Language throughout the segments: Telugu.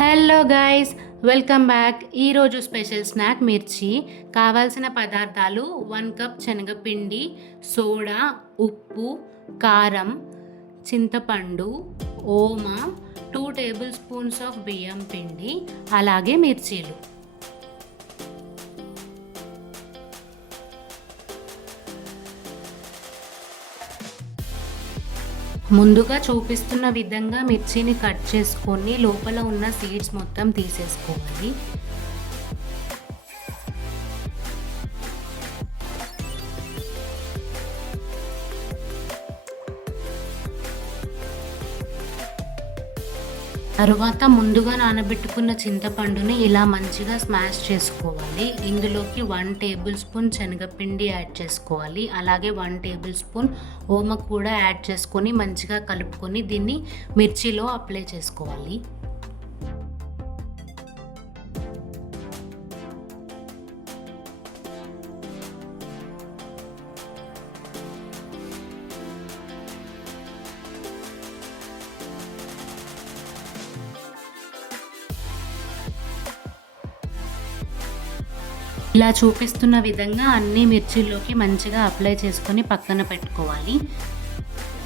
Hello guys, welcome back. ఈరోజు స్పెషల్ స్నాక్ మిర్చి. కావాల్సిన పదార్థాలు 1 కప్ శనగపిండి, సోడా, ఉప్పు, కారం, చింతపండు, ఓమ, 2 టేబుల్ స్పూన్స్ ఆఫ్ బియ్యం పిండి, అలాగే మిర్చీలు. ముందుగా చూపిస్తున్న విధంగా మిర్చిని కట్ చేసుకొని లోపల ఉన్న సీడ్స్ మొత్తం తీసేసుకోవాలి. తరువాత ముందుగా నానబెట్టుకున్న చింతపండుని ఇలా మంచిగా స్మాష్ చేసుకోవాలి. ఇందులోకి 1 టేబుల్ స్పూన్ శనగపిండి యాడ్ చేసుకోవాలి. అలాగే 1 టేబుల్ స్పూన్ ఓమ కూడా యాడ్ చేసుకొని మంచిగా కలుపుకొని దీన్ని మిర్చిలో అప్లై చేసుకోవాలి. ఇలా చూపిస్తున్న విధంగా అన్ని మిర్చిల్లోకి మంచిగా అప్లై చేసుకొని పక్కన పెట్టుకోవాలి.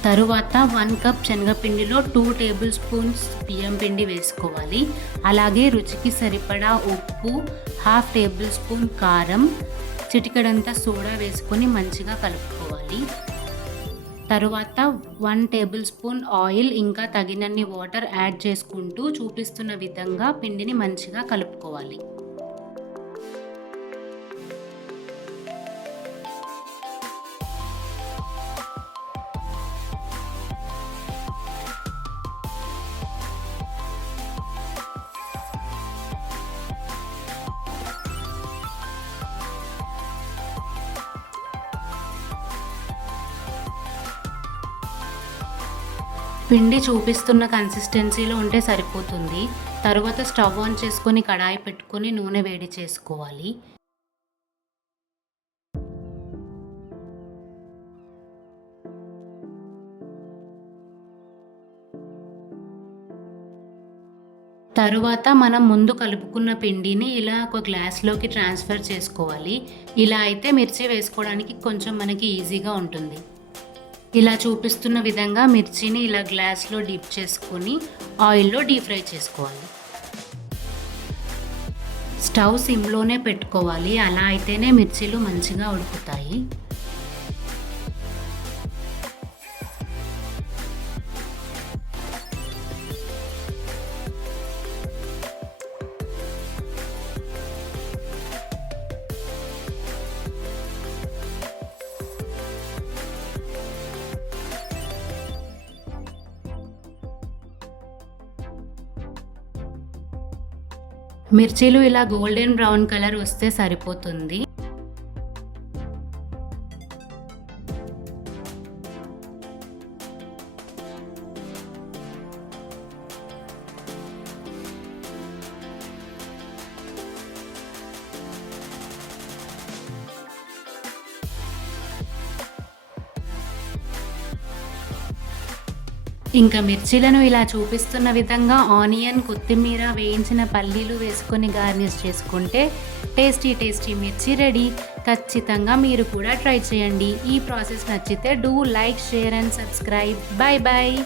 తరువాత 1 కప్ శనగపిండిలో 2 టేబుల్ స్పూన్స్ బియ్యం పిండి వేసుకోవాలి. అలాగే రుచికి సరిపడా ఉప్పు, 1/2 టేబుల్ స్పూన్ కారం, చిటికెడంతా సోడా వేసుకొని మంచిగా కలుపుకోవాలి. తరువాత 1 టేబుల్ స్పూన్ ఆయిల్ ఇంకా తగినన్ని వాటర్ యాడ్ చేసుకుంటూ చూపిస్తున్న విధంగా పిండిని మంచిగా కలుపుకోవాలి. పిండి చూపిస్తున్న కన్సిస్టెన్సీలో ఉంటే సరిపోతుంది. తరువాత స్టవ్ ఆన్ చేసుకొని కడాయి పెట్టుకొని నూనె వేడి చేసుకోవాలి. తరువాత మనం ముందు కలుపుకున్న పిండిని ఇలా ఒక గ్లాస్లోకి ట్రాన్స్ఫర్ చేసుకోవాలి. ఇలా అయితే మిర్చి వేసుకోవడానికి కొంచెం మనకి ఈజీగా ఉంటుంది. ఇలా చూపిస్తున్న విధంగా మిర్చిని ఇలా గ్లాస్లో డిప్ చేసుకొని ఆయిల్లో డీప్ ఫ్రై చేసుకోవాలి. స్టవ్ సిమ్లోనే పెట్టుకోవాలి. అలా అయితేనే మిర్చీలు మంచిగా ఉడుకుతాయి. మిర్చీలు ఇలా గోల్డెన్ బ్రౌన్ కలర్ వస్తే సరిపోతుంది. ఇంకా మిర్చీలను ఇలా చూపిస్తున్న విధంగా ఆనియన్, కొత్తిమీర, వేయించిన పల్లీలు వేసుకొని గార్నిష్ చేసుకుంటే టేస్టీ మిర్చి రెడీ. ఖచ్చితంగా మీరు కూడా ట్రై చేయండి. ఈ ప్రాసెస్ నచ్చితే do like, share and subscribe. Bye.